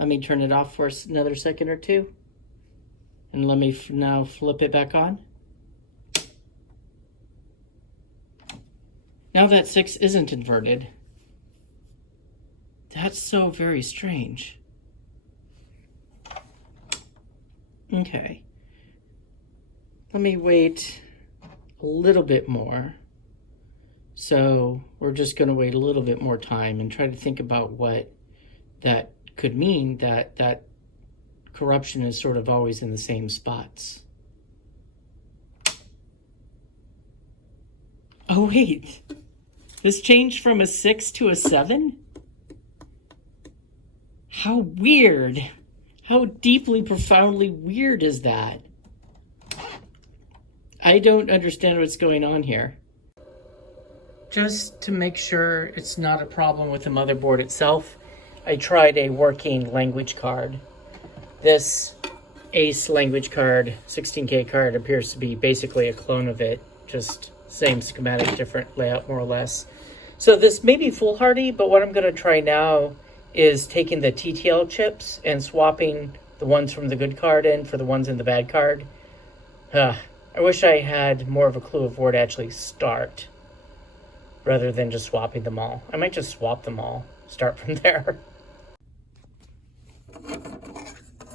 Let me turn it off for another second or two. And let me now flip it back on. Now that 6 isn't inverted. That's so very strange. Okay. Let me wait a little bit more. So we're just going to wait a little bit more time and try to think about what that could mean, that corruption is sort of always in the same spots. Oh, wait. This changed from a 6 to a 7? How weird. How deeply, profoundly weird is that? I don't understand what's going on here. Just to make sure it's not a problem with the motherboard itself, I tried a working language card. This ACE language card, 16K card, appears to be basically a clone of it. Just same schematic, different layout, more or less. So this may be foolhardy, but what I'm going to try now is taking the TTL chips and swapping the ones from the good card in for the ones in the bad card. I wish I had more of a clue of where to actually start, rather than just swapping them all. I might just swap them all, start from there.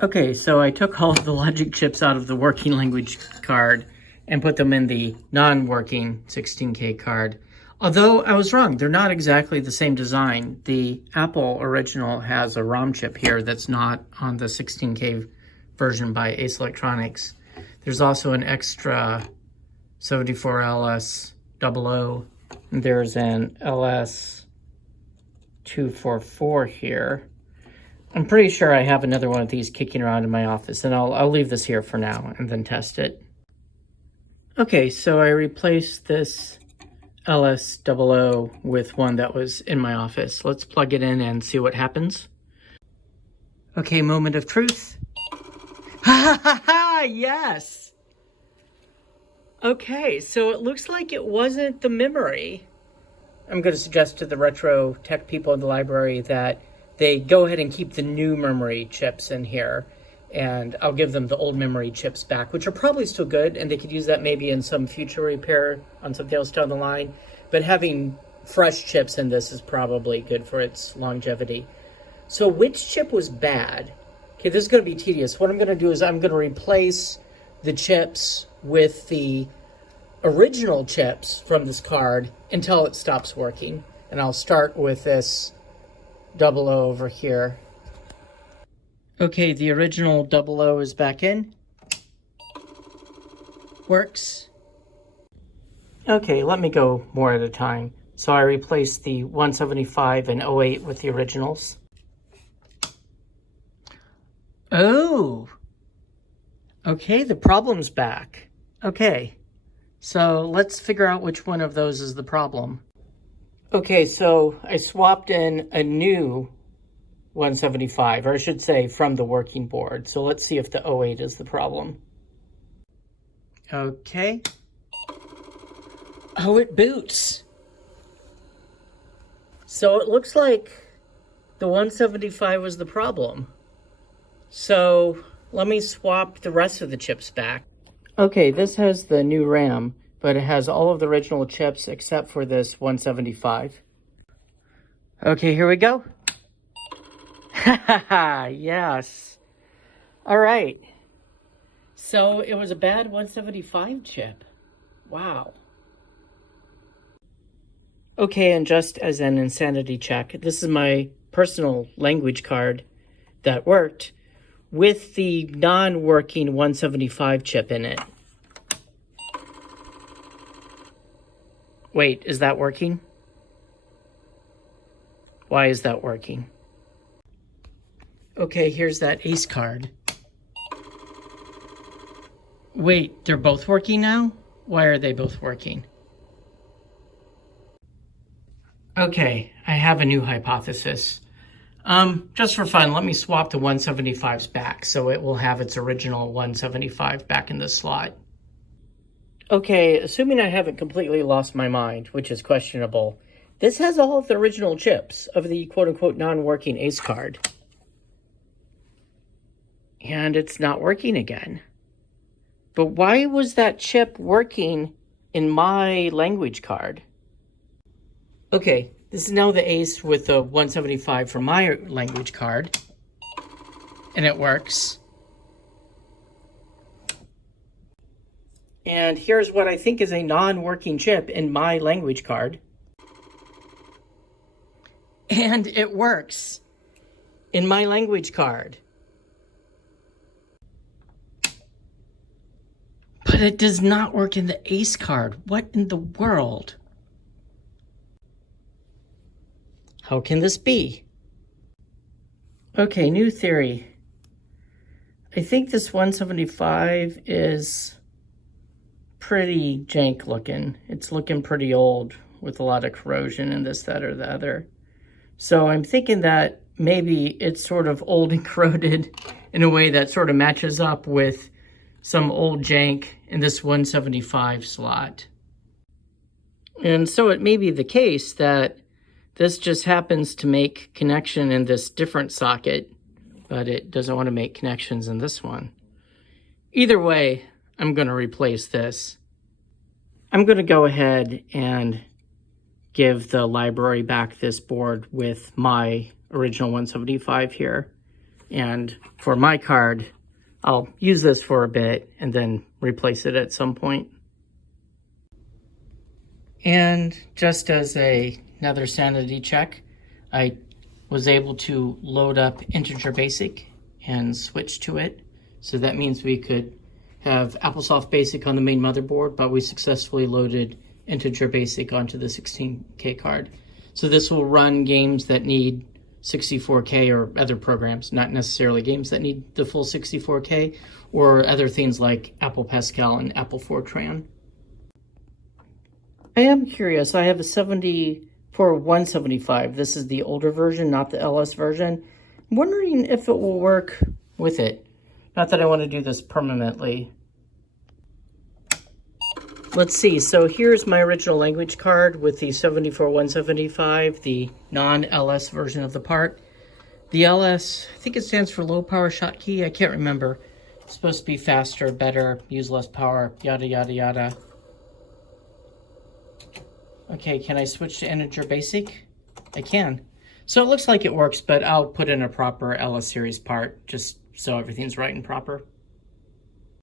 Okay, so I took all of the logic chips out of the working language card and put them in the non-working 16K card. Although I was wrong, they're not exactly the same design. The Apple original has a ROM chip here that's not on the 16K version by Ace Electronics. There's also an extra 74LS00. There's an LS244 here. I'm pretty sure I have another one of these kicking around in my office, and I'll leave this here for now and then test it. Okay, so I replaced this LS00 with one that was in my office. Let's plug it in and see what happens. Okay, moment of truth. Ha ha ha! Yes! Okay, so it looks like it wasn't the memory. I'm going to suggest to the retroTECH people in the library that they go ahead and keep the new memory chips in here, and I'll give them the old memory chips back, which are probably still good, and they could use that maybe in some future repair on something else down the line. But having fresh chips in this is probably good for its longevity. So which chip was bad? Okay, this is going to be tedious. What I'm going to do is I'm going to replace the chips with the original chips from this card until it stops working. And I'll start with this 00 over here. Okay, the original 00 is back in. Works. Okay, let me go more at a time. So I replaced the 175 and 08 with the originals. Oh! Okay, the problem's back. Okay, so let's figure out which one of those is the problem. Okay, so I swapped in a new 175, or I should say from the working board. So let's see if the 08 is the problem. Okay. Oh, it boots. So it looks like the 175 was the problem. So let me swap the rest of the chips back. Okay, this has the new RAM, but it has all of the original chips except for this 175. Okay, here we go. Haha, yes. All right. So it was a bad 175 chip. Wow. Okay, and just as an insanity check, this is my personal language card that worked with the non-working 175 chip in it. Wait, is that working? Why is that working? Okay, here's that ACE card. Wait, they're both working now? Why are they both working? Okay, I have a new hypothesis. Just for fun, let me swap the 175s back so it will have its original 175 back in the slot. Okay, assuming I haven't completely lost my mind, which is questionable, this has all of the original chips of the quote-unquote non-working ACE card. And it's not working again. But why was that chip working in my language card? Okay, this is now the ACE with the 175 from my language card. And it works. And here's what I think is a non-working chip in my language card. And it works in my language card. But it does not work in the ACE card. What in the world? How can this be? Okay, new theory. I think this 175 is pretty jank looking. It's looking pretty old with a lot of corrosion and this, that, or the other. So I'm thinking that maybe it's sort of old and corroded in a way that sort of matches up with some old jank in this 175 slot. And so it may be the case that this just happens to make connection in this different socket, but it doesn't want to make connections in this one. Either way, I'm going to replace this. I'm going to go ahead and give the library back this board with my original 175 here. And for my card, I'll use this for a bit and then replace it at some point. And just as another sanity check, I was able to load up integer basic and switch to it. So that means we could have AppleSoft Basic on the main motherboard, but we successfully loaded integer basic onto the 16K card. So this will run games that need 64K or other programs, not necessarily games that need the full 64K, or other things like Apple Pascal and Apple Fortran. I am curious, I have a 175. This is the older version, not the LS version. I'm wondering if it will work with it. Not that I want to do this permanently. Let's see, so here's my original language card with the 175, the non-LS version of the part. The LS, I think it stands for low power hotkey, I can't remember. It's supposed to be faster, better, use less power, yada, yada, yada. Okay, can I switch to integer basic? I can. So it looks like it works, but I'll put in a proper LS series part just so everything's right and proper.